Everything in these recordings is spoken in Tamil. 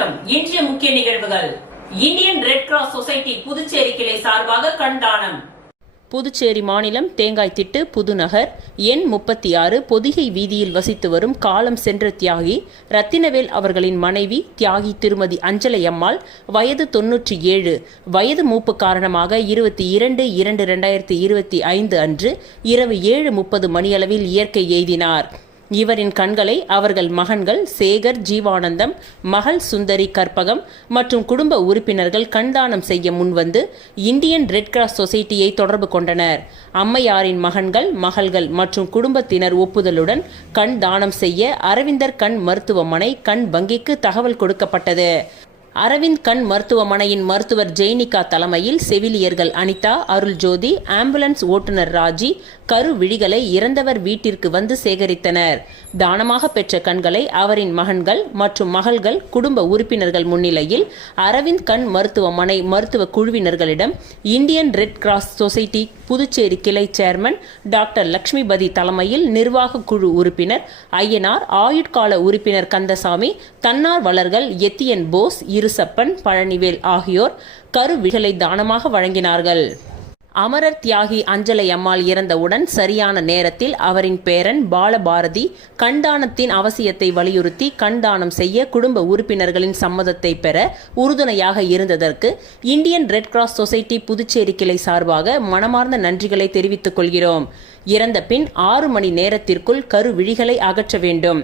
வணக்கம். இன்றைய முக்கிய நிகழ்வுகள். Indian Red Cross Society Puducherry கிளை சார்பாக கண் தானம். புதுச்சேரி மாநிலம் தேங்காய்திட்டு புதுநகர் எண் 36 பொதிகை வீதியில் வசித்து வரும் காலம் சென்ற தியாகி ரத்தினவேல் அவர்களின் மனைவி தியாகி திருமதி அஞ்சலையம்மாள் வயது 97. வயது மூப்பு காரணமாக 22/2/2025 அன்று இரவு 7:30 மணியளவில் இயற்கை எய்தினார். இவரின் கண்களை அவர்கள் மகன்கள் சேகர் ஜீவானந்தம், மகள் சுந்தரி கற்பகம் மற்றும் குடும்ப உறுப்பினர்கள் கண்தானம் செய்ய முன்வந்து இந்தியன் ரெட் கிராஸ் சொசைட்டியை தொடர்பு கொண்டனர். அம்மையாரின் மகன்கள், மகள்கள் மற்றும் குடும்பத்தினர் ஒப்புதலுடன் கண் தானம் செய்ய அரவிந்தர் கண் மருத்துவமனை கண் வங்கிக்கு தகவல் கொடுக்கப்பட்டது. அரவிந்த் கண் மருத்துவமனையின் மருத்துவர் ஜெய்னிகா தலைமையில் செவிலியர்கள் அனிதா, அருள்ஜோதி, ஆம்புலன்ஸ் ஓட்டுநர் ராஜி கரு விழிகளை இறந்தவர் வீட்டிற்கு வந்து சேகரித்தனர். தானமாக பெற்ற கண்களை அவரின் மகன்கள் மற்றும் மகள்கள் குடும்ப உறுப்பினர்கள் முன்னிலையில் அரவிந்த் கண் மருத்துவமனை மருத்துவ குழுவினர்களிடம் Indian Red Cross Society Puducherry கிளை சேர்மன் டாக்டர் லட்சுமிபதி தலைமையில் நிர்வாக குழு உறுப்பினர் ஐயனார், ஆயுட்கால உறுப்பினர் கந்தசாமி, தன்னார்வலர்கள் எத்தியன் போஸ், இருசப்பன், பழனிவேல் ஆகியோர் கருவிகளை தானமாக வழங்கினார்கள். அமரர் தியாகி அஞ்சலை அம்மாள் இறந்தவுடன் சரியான நேரத்தில் அவரின் பேரன் பாலபாரதி கண்தானத்தின் அவசியத்தை வலியுறுத்தி கண்தானம் செய்ய குடும்ப உறுப்பினர்களின் சம்மதத்தை பெற உறுதுணையாக இருந்ததற்கு Indian Red Cross Society Puducherry கிளை சார்பாக மனமார்ந்த நன்றிகளை தெரிவித்துக் கொள்கிறோம். இறந்த பின் 6 மணி நேரத்திற்குள் கருவிழிகளை அகற்ற வேண்டும்.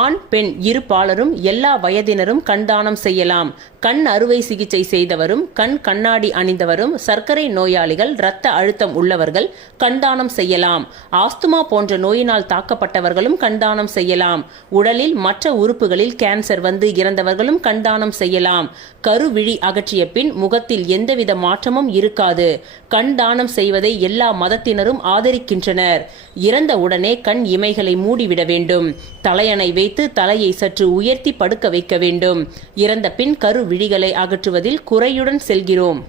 ஆண், பெண் இரு பாலரும் எல்லா வயதினரும் கண்தானம் செய்யலாம். கண் அறுவை சிகிச்சை செய்தவரும், கண் கண்ணாடி அணிந்தவரும், சர்க்கரை நோயாளிகள், இரத்த அழுத்தம் உள்ளவர்கள் கண்தானம் செய்யலாம். ஆஸ்துமா போன்ற நோயினால் தாக்கப்பட்டவர்களும் கண்தானம் செய்யலாம். உடலில் மற்ற உறுப்புகளில் கேன்சர் வந்து இறந்தவர்களும் கண்தானம் செய்யலாம். கருவிழி அகற்றிய பின் முகத்தில் எந்தவித மாற்றமும் இருக்காது. கண்தானம் செய்வதை எல்லா மதத்தினரும் ஆதரிக்கின்றனர். இறந்த உடனே கண் இமைகளை மூடிவிட வேண்டும். தலையணை வைத்து தலையை சற்று உயர்த்தி படுக்க வைக்க வேண்டும். இறந்த பின் கரு விழிகளை அகற்றுவதில் குறையுடன் செல்கிறோம்.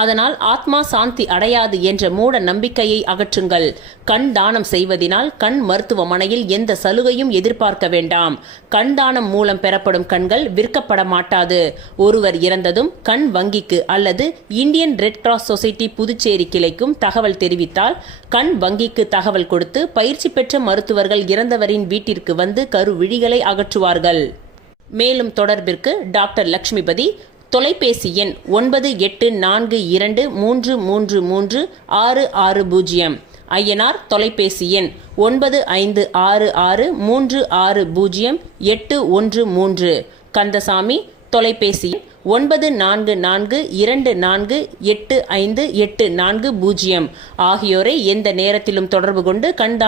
அதனால் ஆத்மா சாந்தி அடையாது என்ற மூட நம்பிக்கையை அகற்றுங்கள். கண் தானம் செய்வதனால் கண் மருத்துவமனையில் எந்த சலுகையும் எதிர்பார்க்க வேண்டாம். கண் தானம் மூலம் பெறப்படும் கண்கள் விற்கப்பட மாட்டாது. ஒருவர் இறந்ததும் கண் வங்கிக்கு அல்லது Indian Red Cross Society Puducherry கிளைக்கும் தகவல் தெரிவித்தால் கண் வங்கிக்கு தகவல் கொடுத்து பயிற்சி பெற்ற மருத்துவர்கள் இறந்தவரின் வீட்டிற்கு வந்து கருவிழிகளை அகற்றுவார்கள். மேலும் தொடர்பிற்கு டாக்டர் லட்சுமிபதி, தொலைபேசி எண் 9842333660. ஐயனார் தொலைபேசி எண் 9566360813. கந்தசாமி தொலைபேசி எண் 9442485840 ஆகியோரை எந்த நேரத்திலும் தொடர்பு கொண்டு கண்தானம்